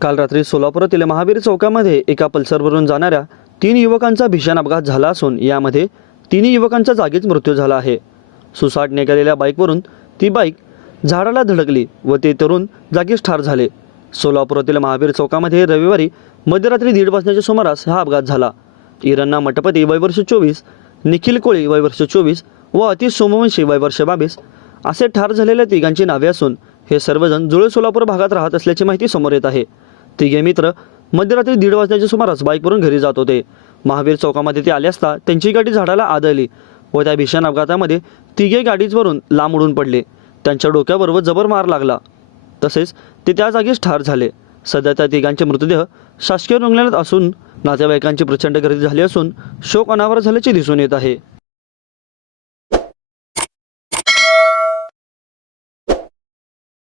काल रात्री सोलापुरातील महावीर चौकामध्ये एका पल्सरवरून जाणाऱ्या 3 युवकांचा भीषण अपघात झाला असून यामध्ये 3 युवकांचा जागीच मृत्यू झाला आहे। सुसाट निघालेल्या बाईकवरून ती बाईक झाडाला धडकली व ते तरुण जागीच ठार झाले। सोलापुरातील महावीर चौकामध्ये रविवारी मध्यरात्री 1:30 वाजण्याच्या सुमारास हा अपघात झाला। इरण्णा मठपती वय वर्ष 24, निखिल कोळी वय वर्ष 24 व अतिश सोमवंशी वय वर्ष 22 असे ठार झालेल्या तिघांची नावे असून हे सर्वजण जुळे सोलापूर भागात राहत असल्याची माहिती समोर येत आहे। तिघे मित्र मध्यरात्री 1:30 वाजण्याच्या सुमारास बाईकवरून घरी जात होते। महावीर चौकामध्ये ते आले असता त्यांची गाडी झाडाला आदळली व त्या भीषण अपघातामध्ये तिघे गाडीवरून लांब उडून पडले। त्यांच्या डोक्यावर व जबर मार लागला तसेच ते त्या जागीच ठार झाले। सध्या त्या तिघांचे मृतदेह शासकीय रुग्णालयात असून नातेवाईकांची प्रचंड गर्दी झाली असून शोक अनावर झाल्याचे दिसून येत आहे।